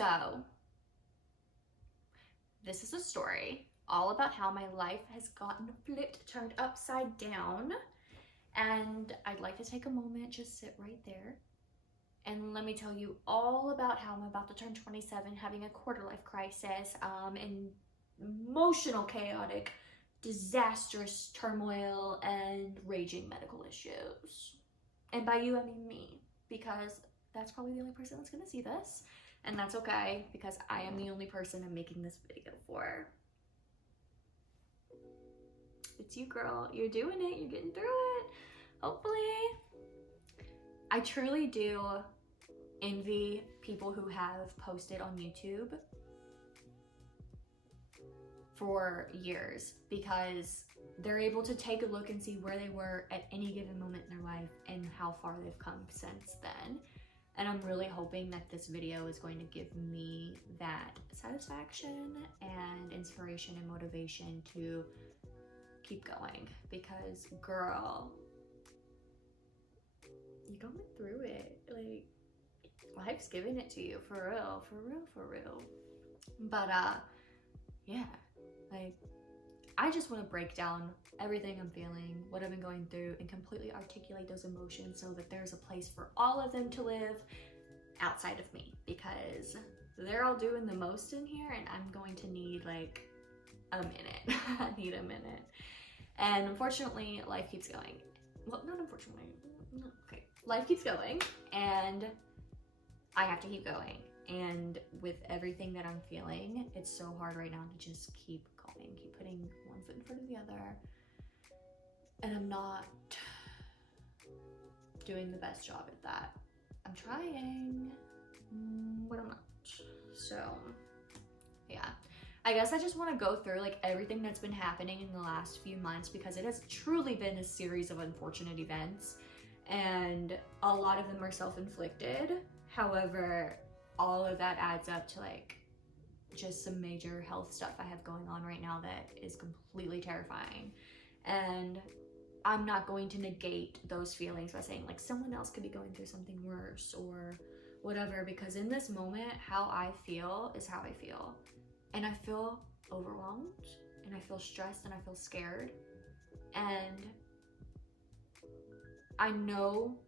So, this is a story all about how my life has gotten flipped, turned upside down. And I'd like to take a moment, just sit right there. And let me tell you all about how I'm about to turn 27, having a quarter life crisis, and emotional, chaotic, disastrous turmoil, and raging medical issues. And by you, I mean me, because that's probably the only person that's gonna see this. And that's okay, because I am the only person I'm making this video for. It's you, girl. You're doing it. You're getting through it. Hopefully. I truly do envy people who have posted on YouTube for years, because they're able to take a look and see where they were at any given moment in their life and how far they've come since then. And I'm really hoping that this video is going to give me that satisfaction and inspiration and motivation to keep going, because girl, you're going through it. Like, life's giving it to you, for real, for real, for real. But yeah, like, I just want to break down everything I'm feeling, what I've been going through, and completely articulate those emotions so that there's a place for all of them to live outside of me, because they're all doing the most in here and I'm going to need like a minute. I need a minute. And unfortunately, life keeps going. Well, not unfortunately, okay. Life keeps going and I have to keep going. And with everything that I'm feeling, it's so hard right now to just keep going, keep putting one foot in front of the other. And I'm not doing the best job at that. I'm trying, but I'm not. So yeah, I guess I just want to go through like everything that's been happening in the last few months, because it has truly been a series of unfortunate events and a lot of them are self-inflicted. However, all of that adds up to like just some major health stuff I have going on right now that is completely terrifying. And I'm not going to negate those feelings by saying like someone else could be going through something worse or whatever, because in this moment, how I feel is how I feel. And I feel overwhelmed and I feel stressed and I feel scared. And I know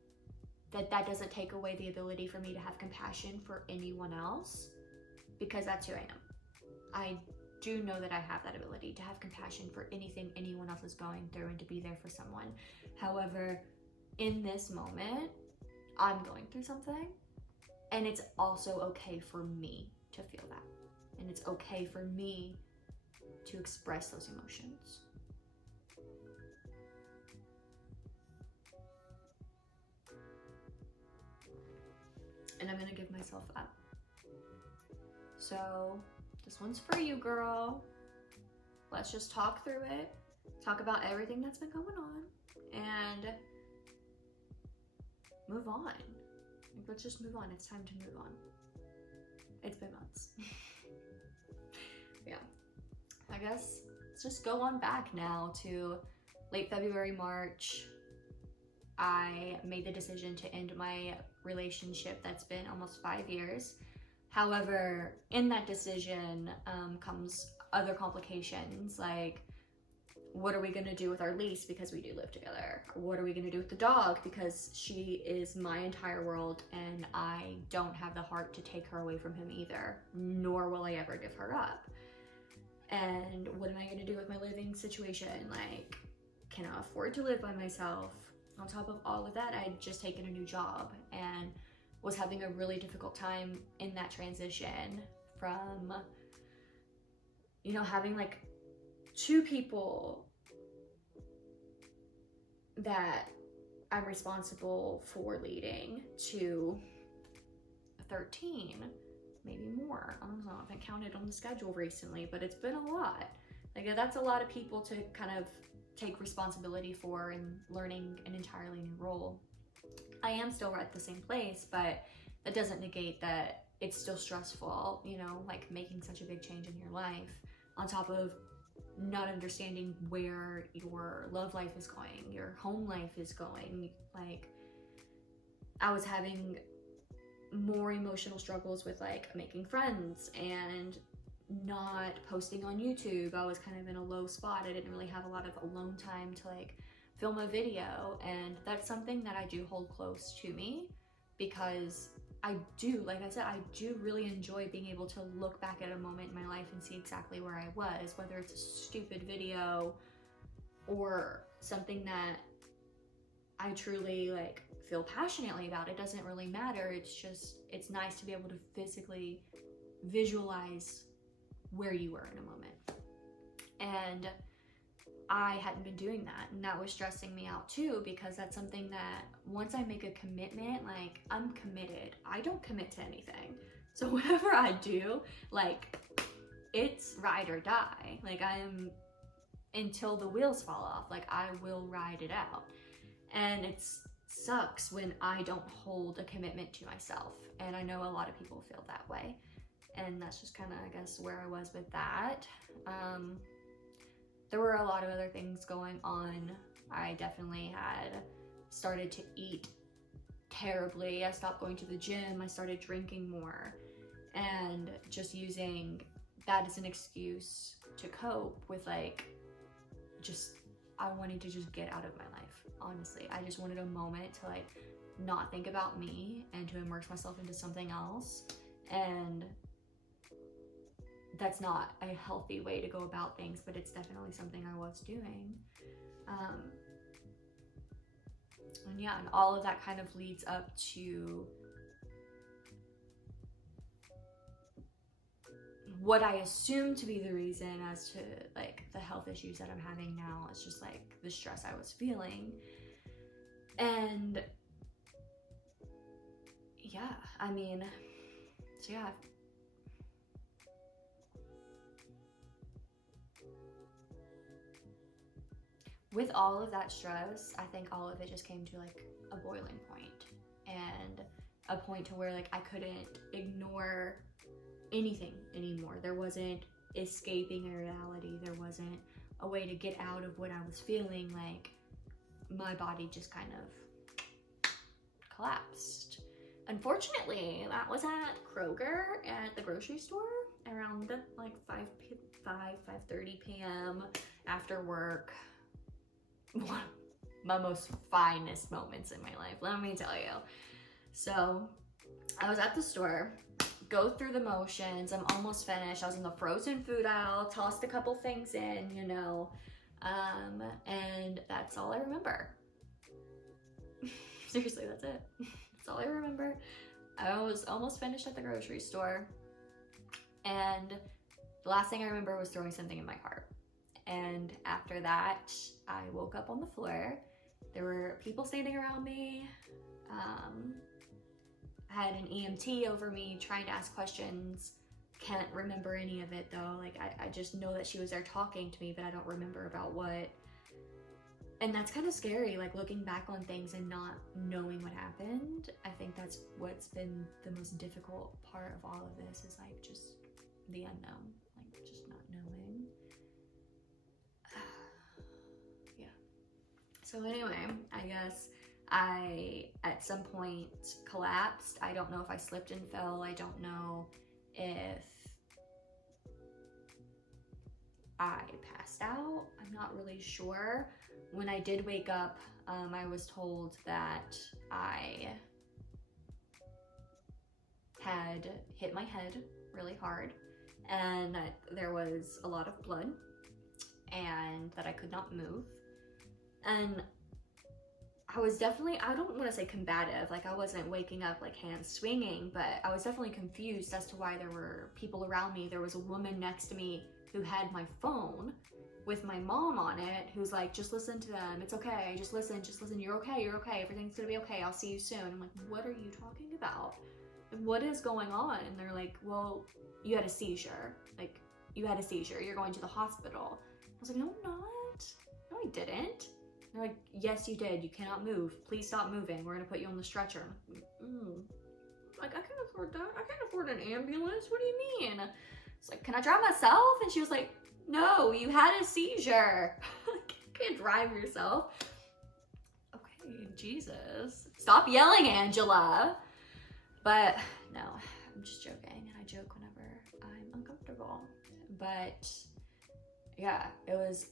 that that doesn't take away the ability for me to have compassion for anyone else, because that's who I am. I do know that I have that ability to have compassion for anything anyone else is going through and to be there for someone. However, in this moment, I'm going through something, and it's also okay for me to feel that. And it's okay for me to express those emotions. And I'm gonna give myself up. So this one's for you, girl. Let's just talk through it, talk about everything that's been going on, and move on. Like, let's just move on. It's time to move on. It's been months. Yeah, I guess let's just go on back now to late February, March. I made the decision to end my relationship that's been almost 5 years. However, in that decision comes other complications, like what are we gonna do with our lease because we do live together? What are we gonna do with the dog because she is my entire world and I don't have the heart to take her away from him either, nor will I ever give her up. And what am I gonna do with my living situation? Like, can I afford to live by myself? On top of all of that, I had just taken a new job and was having a really difficult time in that transition from, you know, having like 2 people that I'm responsible for leading to 13, maybe more. I don't know, I haven't counted on the schedule recently, but it's been a lot. Like, that's a lot of people to kind of take responsibility for and learning an entirely new role. I am still at the same place, but that doesn't negate that it's still stressful, you know, like making such a big change in your life, on top of not understanding where your love life is going, your home life is going. Like, I was having more emotional struggles with like making friends and not posting on YouTube. I was kind of in a low spot. I didn't really have a lot of alone time to like film a video, and that's something that I do hold close to me, because I do, like I said, I do really enjoy being able to look back at a moment in my life and see exactly where I was, whether it's a stupid video or something that I truly like feel passionately about. It doesn't really matter. It's just, it's nice to be able to physically visualize where you were in a moment. And I hadn't been doing that, and that was stressing me out too, because that's something that once I make a commitment, like I'm committed. I don't commit to anything. So whatever I do, like it's ride or die. Like I'm, until the wheels fall off, like I will ride it out. And it sucks when I don't hold a commitment to myself. And I know a lot of people feel that way. And that's just kind of, I guess, where I was with that. There were a lot of other things going on. I definitely had started to eat terribly. I stopped going to the gym. I started drinking more, and just using that as an excuse to cope with like, just, I wanted to just get out of my life. Honestly, I just wanted a moment to like not think about me and to immerse myself into something else. And that's not a healthy way to go about things, but it's definitely something I was doing. And yeah, and all of that kind of leads up to what I assume to be the reason as to like the health issues that I'm having now. It's just like the stress I was feeling. And yeah, I mean, so yeah. With all of that stress, I think all of it just came to like a boiling point, and a point to where like I couldn't ignore anything anymore. There wasn't escaping a reality. There wasn't a way to get out of what I was feeling. Like my body just kind of collapsed. Unfortunately, that was at Kroger at the grocery store around like 5:30 p.m. after work. One of my most finest moments in my life, let me tell you. So I was at the store, go through the motions, I'm almost finished. I was in the frozen food aisle, tossed a couple things in, you know, and that's all I remember. Seriously, that's it. That's all I remember. I was almost finished at the grocery store, and the last thing I remember was throwing something in my cart. And after that, I woke up on the floor. There were people standing around me. I had an EMT over me trying to ask questions. Can't remember any of it though. Like I just know that she was there talking to me, but I don't remember about what. And that's kind of scary, like looking back on things and not knowing what happened. I think that's what's been the most difficult part of all of this, is like just the unknown, like just not knowing. Yeah. So anyway, I guess I at some point collapsed. I don't know if I slipped and fell. I don't know if I passed out. I'm not really sure. When I did wake up, I was told that I had hit my head really hard, and that there was a lot of blood, and that I could not move. And I was definitely, I don't want to say combative, like I wasn't waking up like hands swinging, but I was definitely confused as to why there were people around me. There was a woman next to me who had my phone with my mom on it, who's like, just listen to them, it's okay, just listen, you're okay, everything's gonna be okay, I'll see you soon. I'm like, what are you talking about? What is going on? And they're like, well, you had a seizure. Like, you had a seizure, you're going to the hospital. I was like, no, I'm not. No, I didn't. They're like, yes, you did. You cannot move. Please stop moving. We're gonna put you on the stretcher. Like, I can't afford that. I can't afford an ambulance. What do you mean? It's like, can I drive myself? And she was like, no, you had a seizure. You can't drive yourself. Okay, Jesus. Stop yelling, Angela. But no, I'm just joking, and I joke whenever I'm uncomfortable. But yeah, it was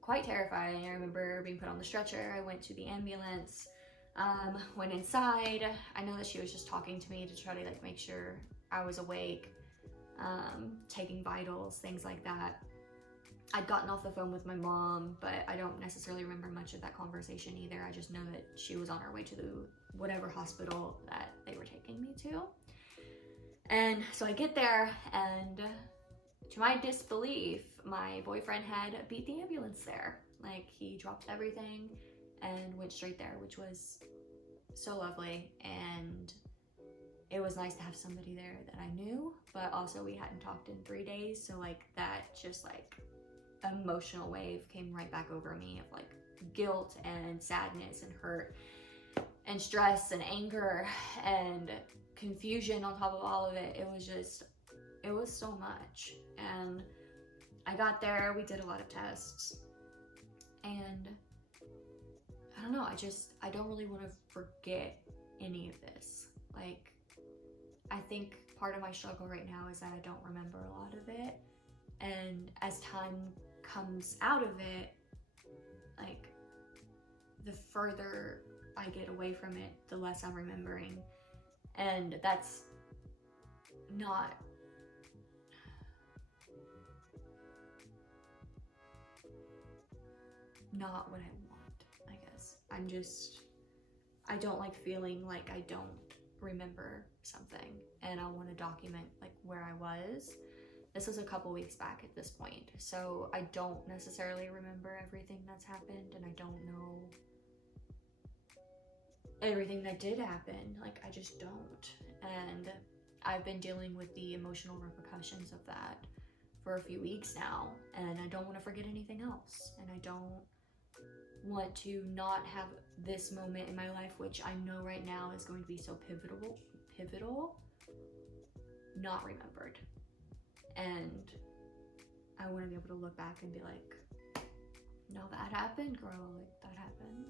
quite terrifying. I remember being put on the stretcher. I went to the ambulance, went inside. I know that she was just talking to me to try to like make sure I was awake, taking vitals, things like that. I'd gotten off the phone with my mom, but I don't necessarily remember much of that conversation either. I just know that she was on her way to the whatever hospital that they were taking me to. And so I get there, and to my disbelief, my boyfriend had beat the ambulance there. Like, he dropped everything and went straight there, which was so lovely. And it was nice to have somebody there that I knew, but also we hadn't talked in 3 days. So like that just like emotional wave came right back over me of like guilt and sadness and hurt and stress and anger and confusion on top of all of it. It was so much. And I got there, we did a lot of tests, and I don't know, I don't really want to forget any of this. Like, I think part of my struggle right now is that I don't remember a lot of it, and as time comes out of it, like, the further I get away from it, the less I'm remembering, and that's not what I want, I guess. I don't like feeling like I don't remember something, and I want to document like where I was. This was a couple weeks back at this point, so I don't necessarily remember everything that's happened, and I don't know everything that did happen. Like, I just don't. And I've been dealing with the emotional repercussions of that for a few weeks now, and I don't want to forget anything else, and I don't want to not have this moment in my life, which I know right now is going to be so pivotal, not remembered. And I want to be able to look back and be like, no, that happened, girl, like that happened.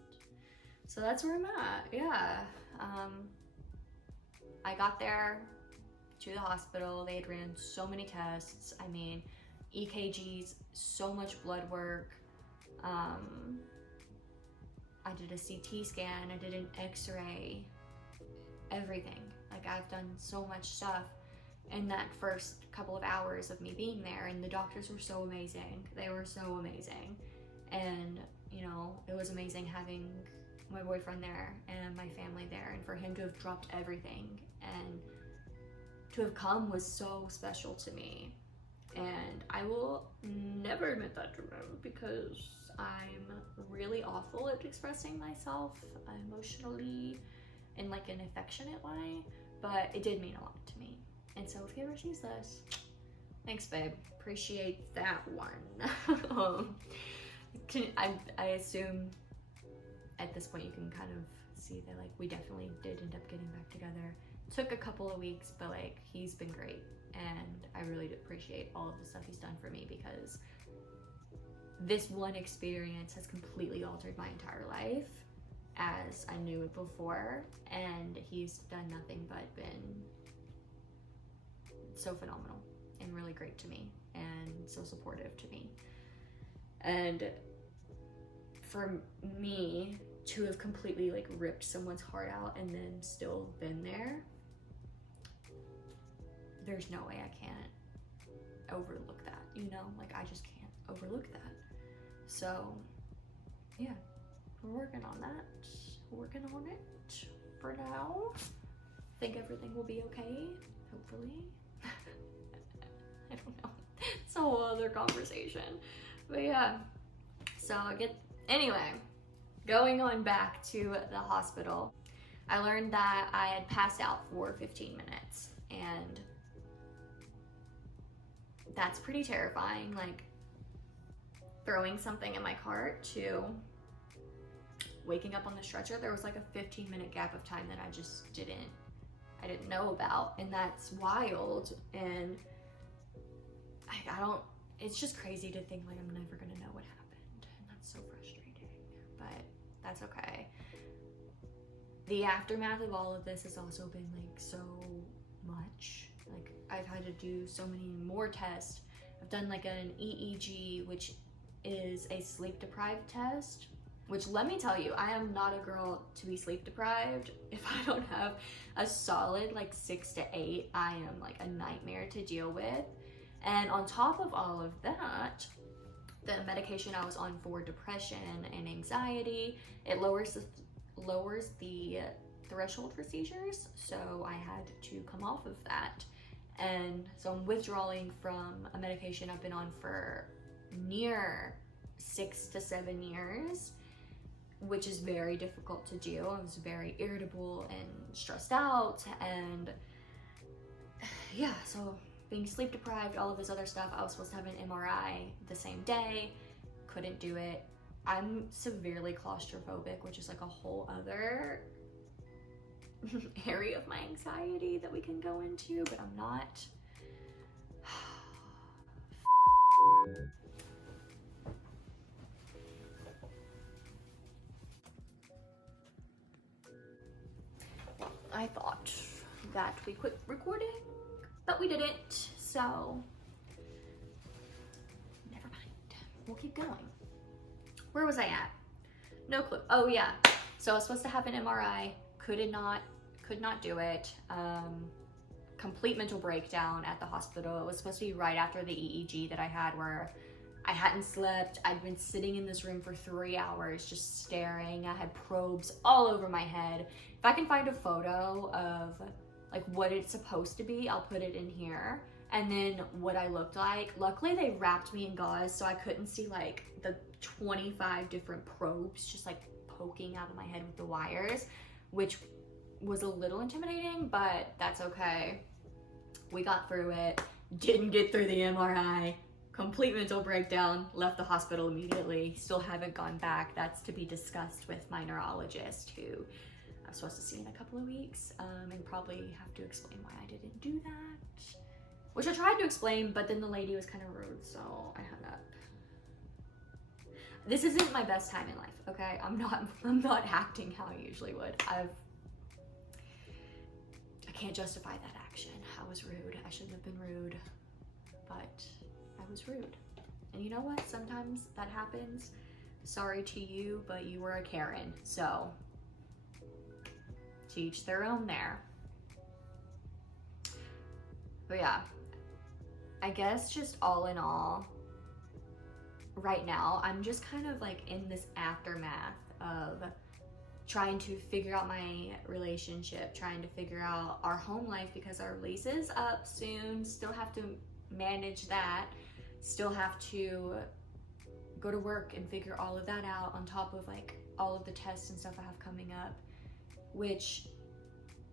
So that's where I'm at. Yeah. I got there to the hospital. They had ran so many tests. I mean, EKGs, so much blood work. I did a CT scan, I did an X-ray, everything. Like, I've done so much stuff in that first couple of hours of me being there, and the doctors were so amazing. They were so amazing. And, you know, it was amazing having my boyfriend there and my family there, and for him to have dropped everything and to have come was so special to me. And I will never admit that to him because I'm really awful at expressing myself emotionally in like an affectionate way, but it did mean a lot to me. And so if he ever sees this, thanks, babe. Appreciate that one. I assume at this point you can kind of see that like we definitely did end up getting back together. It took a couple of weeks, but like he's been great, and I really do appreciate all of the stuff he's done for me, because this one experience has completely altered my entire life as I knew it before, and he's done nothing but been so phenomenal and really great to me and so supportive to me. And for me to have completely like ripped someone's heart out and then still been there, there's no way I can't overlook that, you know? Like, I just can't overlook that. So yeah, we're working on that. Working on it for now. I think everything will be okay, hopefully. I don't know. It's a whole other conversation. But yeah. So anyway, going on back to the hospital, I learned that I had passed out for 15 minutes, and that's pretty terrifying. Like, throwing something in my cart to waking up on the stretcher, there was like a 15-minute gap of time that I just didn't know about, and that's wild. And it's just crazy to think like I'm never gonna know what happened, and that's so frustrating, but that's okay. The aftermath of all of this has also been like so I've had to do so many more tests. I've done like an EEG, which is a sleep deprived test, which let me tell you, I am not a girl to be sleep deprived. If I don't have a solid like 6 to 8, I am like a nightmare to deal with. And on top of all of that, the medication I was on for depression and anxiety, it lowers the threshold for seizures. So I had to come off of that. And so I'm withdrawing from a medication I've been on for near 6 to 7 years, which is very difficult to do. I was very irritable and stressed out, and yeah, so being sleep deprived, all of this other stuff. I was supposed to have an MRI the same day, couldn't do it. I'm severely claustrophobic, which is like a whole other area of my anxiety that we can go into, but I'm not. I thought that we quit recording, but we didn't, so never mind. We'll keep going. Where was I at? No clue. Oh yeah, so I was supposed to have an MRI, could not do it. Complete mental breakdown at the hospital. It was supposed to be right after the EEG that I had, where I hadn't slept. I'd been sitting in this room for 3 hours just staring. I had probes all over my head. If I can find a photo of like what it's supposed to be, I'll put it in here. And then what I looked like. Luckily they wrapped me in gauze so I couldn't see like the 25 different probes just like poking out of my head with the wires, which was a little intimidating, but that's okay. We got through it. Didn't get through the MRI. Complete mental breakdown, left the hospital immediately. Still haven't gone back. That's to be discussed with my neurologist, who I'm supposed to see in a couple of weeks, and probably have to explain why I didn't do that. Which I tried to explain, but then the lady was kind of rude, so I hung up. This isn't my best time in life, okay? I'm not acting how I usually would. I can't justify that action. I was rude. I shouldn't have been rude, but I was rude. And you know what? Sometimes that happens. Sorry to you, but you were a Karen. So, to each their own there. But yeah, I guess just all in all, right now, I'm just kind of like in this aftermath of trying to figure out my relationship, trying to figure out our home life, because our lease is up soon. Still have to manage that. Still have to go to work and figure all of that out, on top of like all of the tests and stuff I have coming up, which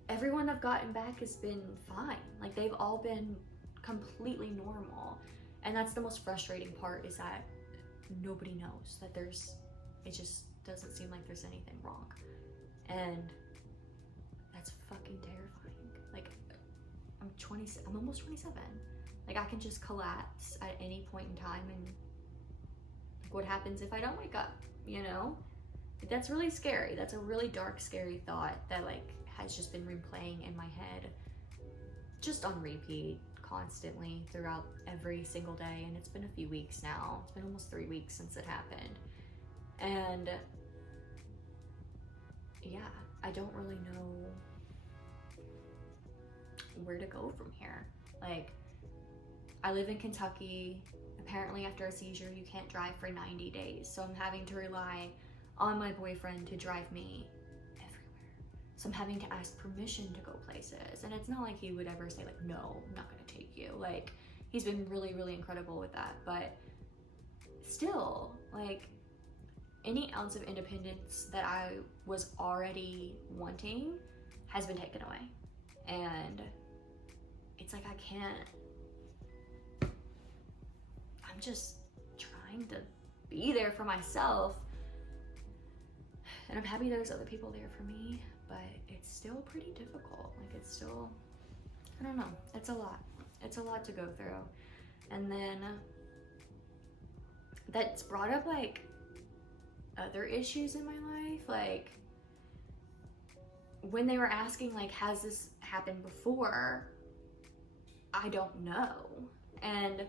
everyone I've gotten back has been fine. Like they've all been completely normal. And that's the most frustrating part, is that nobody knows that it just doesn't seem like there's anything wrong. And that's fucking terrifying. Like I'm almost 27. Like I can just collapse at any point in time, and like, what happens if I don't wake up, you know? That's really scary. That's a really dark, scary thought that like has just been replaying in my head, just on repeat, constantly throughout every single day. And it's been a few weeks now. It's been almost 3 weeks since it happened. And yeah, I don't really know where to go from here. Like, I live in Kentucky. Apparently after a seizure, you can't drive for 90 days. So I'm having to rely on my boyfriend to drive me everywhere. So I'm having to ask permission to go places. And it's not like he would ever say like, no, I'm not gonna take you. Like, he's been really, really incredible with that. But still, like, any ounce of independence that I was already wanting has been taken away. And it's like, I can't, I'm just trying to be there for myself. And I'm happy there's other people there for me, but it's still pretty difficult. Like, it's still, I don't know, it's a lot. It's a lot to go through. And then that's brought up like other issues in my life. Like, when they were asking like, has this happened before? I don't know. And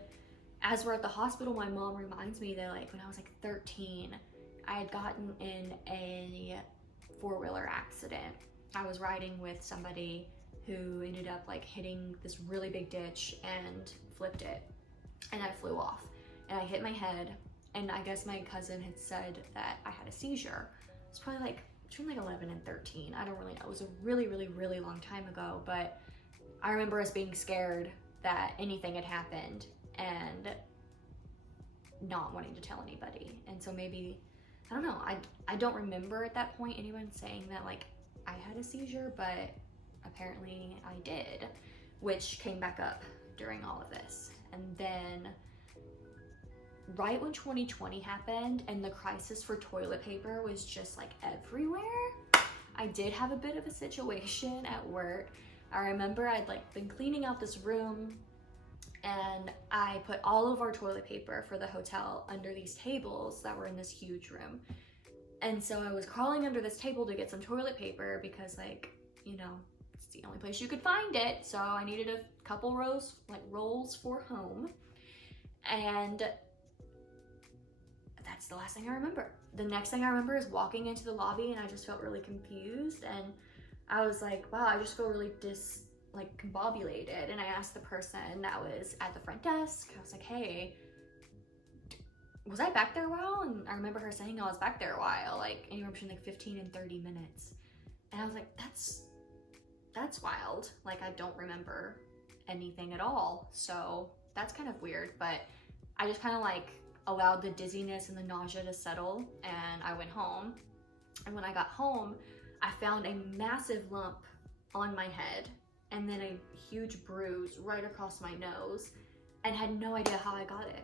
as we're at the hospital, my mom reminds me that like when I was like 13, I had gotten in a four-wheeler accident. I was riding with somebody who ended up like hitting this really big ditch and flipped it, and I flew off and I hit my head, and I guess my cousin had said that I had a seizure. It's probably like between like 11 and 13. I don't really know. It was a really, really, really long time ago, but I remember us being scared that anything had happened and not wanting to tell anybody. And so maybe, I don't know, I don't remember at that point anyone saying that like I had a seizure, but apparently I did, which came back up during all of this. And then right when 2020 happened and the crisis for toilet paper was just like everywhere, I did have a bit of a situation at work. I remember I'd like been cleaning out this room, and I put all of our toilet paper for the hotel under these tables that were in this huge room. And so I was crawling under this table to get some toilet paper because, like, you know, it's the only place you could find it. So I needed a couple rolls for home. And that's the last thing I remember. The next thing I remember is walking into the lobby, and I just felt really confused. And I was like, wow, I just feel really combobulated. And I asked the person that was at the front desk, I was like, hey, was I back there a while? And I remember her saying I was back there a while, like anywhere between like 15 and 30 minutes. And I was like, that's wild. Like, I don't remember anything at all. So that's kind of weird, but I just kind of like allowed the dizziness and the nausea to settle, and I went home. And when I got home, I found a massive lump on my head and then a huge bruise right across my nose, and had no idea how I got it.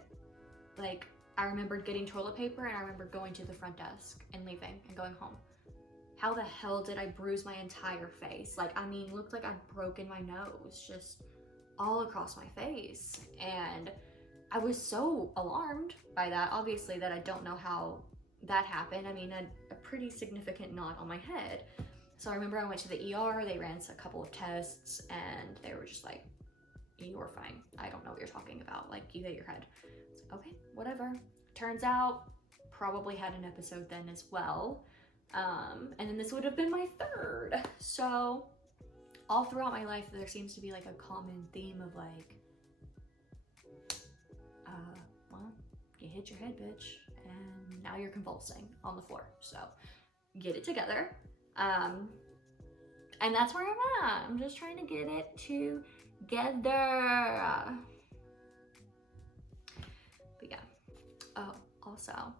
Like, I remembered getting toilet paper, and I remember going to the front desk and leaving and going home. How the hell did I bruise my entire face? Like, I mean, looked like I'd broken my nose just all across my face. And I was so alarmed by that, obviously, that I don't know how that happened. I mean, a pretty significant knot on my head. So I remember I went to the ER, they ran a couple of tests, and they were just like, you're fine. I don't know what you're talking about. Like, you hit your head. So, okay, whatever. Turns out, probably had an episode then as well. And then this would have been my third. So all throughout my life, there seems to be like a common theme of like, well, you hit your head, bitch, and now you're convulsing on the floor. So get it together. And that's where I'm at. I'm just trying to get it together. But yeah. Oh, also,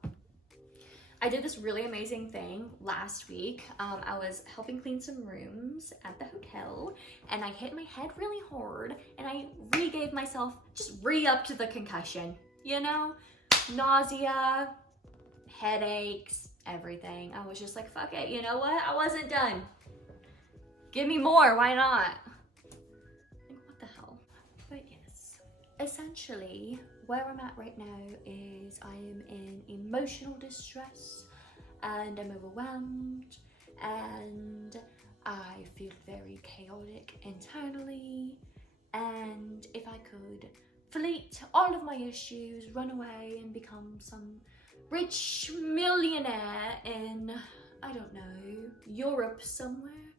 I did this really amazing thing last week. I was helping clean some rooms at the hotel, and I hit my head really hard, and I re-gave myself, just re-upped the concussion, you know? Nausea, headaches, everything. I was just like, fuck it, you know what? I wasn't done. Give me more, why not? Like, what the hell? But yes, essentially, where I'm at right now is I am in emotional distress, and I'm overwhelmed, and I feel very chaotic internally, and if I could delete all of my issues, run away and become some rich millionaire in, I don't know, Europe somewhere,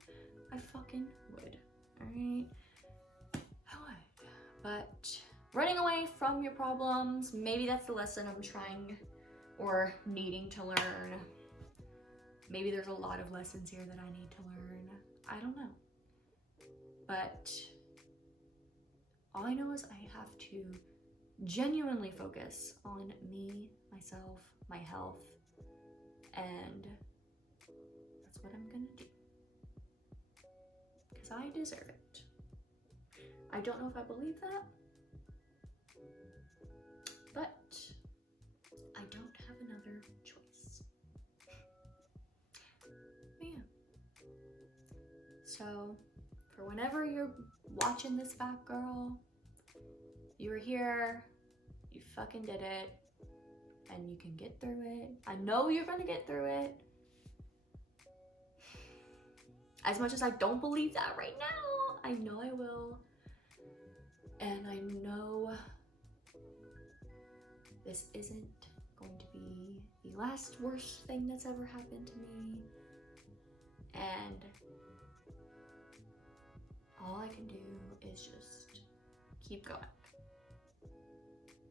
I fucking would, alright? But running away from your problems, maybe that's the lesson I'm trying or needing to learn. Maybe there's a lot of lessons here that I need to learn. I don't know. But all I know is I have to genuinely focus on me, myself, my health, and that's what I'm gonna do. Because I deserve it. I don't know if I believe that, but I don't have another choice. But yeah. So, for whenever you're watching this back, girl, you were here, you fucking did it, and you can get through it. I know you're gonna get through it. As much as I don't believe that right now, I know I will. And I know this isn't going to be the last worst thing that's ever happened to me. And all I can do is just keep going.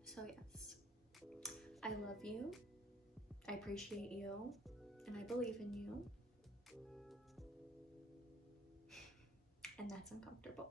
So yes, I love you, I appreciate you, and I believe in you. And that's uncomfortable.